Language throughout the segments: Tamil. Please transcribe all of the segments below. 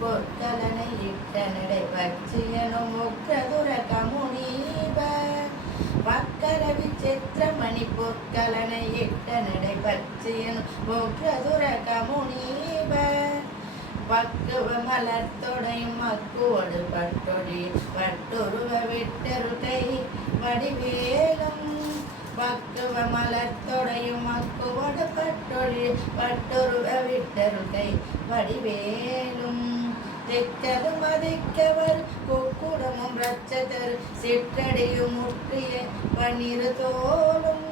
பொற்கலனை இட்ட நடை பச்சியனும் முக்கதுர கமுனீப பக்கர விசித்திரமணி பொற்கலனை இட்ட நடை பச்சையனும் முக்கதுர கமுனீப பக்குவ மலர்த்தொடையும் மக்குவடு பட்டொடி பட்டுருவ விட்டருகை வடிவேலும் பக்குவ மலர்த்தொடையும் மக்குவடு பட்டொழி பட்டுருவ விட்டருகை வடிவேலும் திக்கது மதிக்கவர் கொக்குடமும் ரச்சதர் சிற்றடியும் முற்றிய பன்னிரு தோளும்.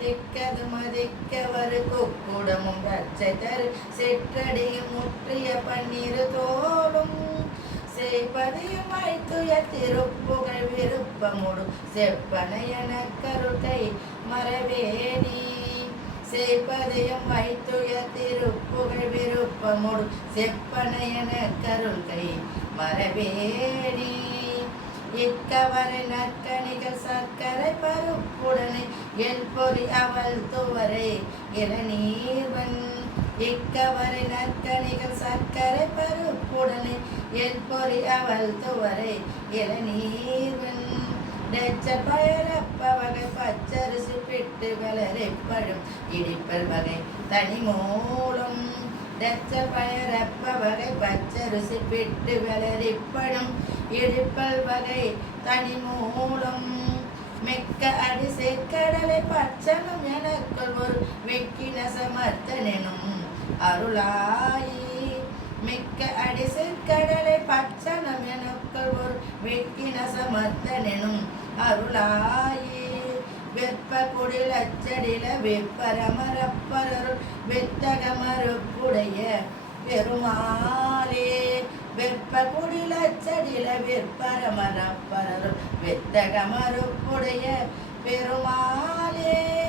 திக்கது மதிக்கவர் கொக்குடமும் ரச்சதர் சிற்றடியும் முற்றிய பன்னிரு தோளும். செய்பதையும் வைத்துய திருப்புகழ் விருப்பமுடு செப்பனையன கருத்தை மறவேணி செய்பதையும் வைத்துய திருப்புகழ் விருப்பமுடு செப்பனையன கருள் கை மரவேடி இக்கவரை நற்கணிகள் சர்க்கரை பருப்புடனே என் பொறி அவள் துவரை இளநீர்வன். இக்கவரை நற்கணிகள் சர்க்கரை பருப்புடனே என் பொறி அவள் துவரை இளநீர்வன். நெச்ச பயரப்ப வகை பச்சரிசி பிட்டு வளரிப்பழும் இடிப்பல் வகை தனி மூலம் தச்ச பயரப்ப வகை பச்சரிசி பிட்டு வளரிப்பழும் இடிப்பல் வகை தனி மூலம் மிக்க அடிசை கடலை பச்சனும் எனக்குள் ஒரு வெக்கின சமர்த்தனும் அருளாயி. மிக்க அடிசை கடலை பச்சனம் எனக்குள் ஒரு வெக்கின சமர்த்தனும் அருளாயி. வெப்ப குடில் அச்சடில வெப்பரமரப்பரருள் வெத்தகமருப்புடைய பெருமாளே. வெப்ப குடில் அச்சடில வெப்பரமரப்பரருள் வெத்தகமருப்புடைய பெருமாளே.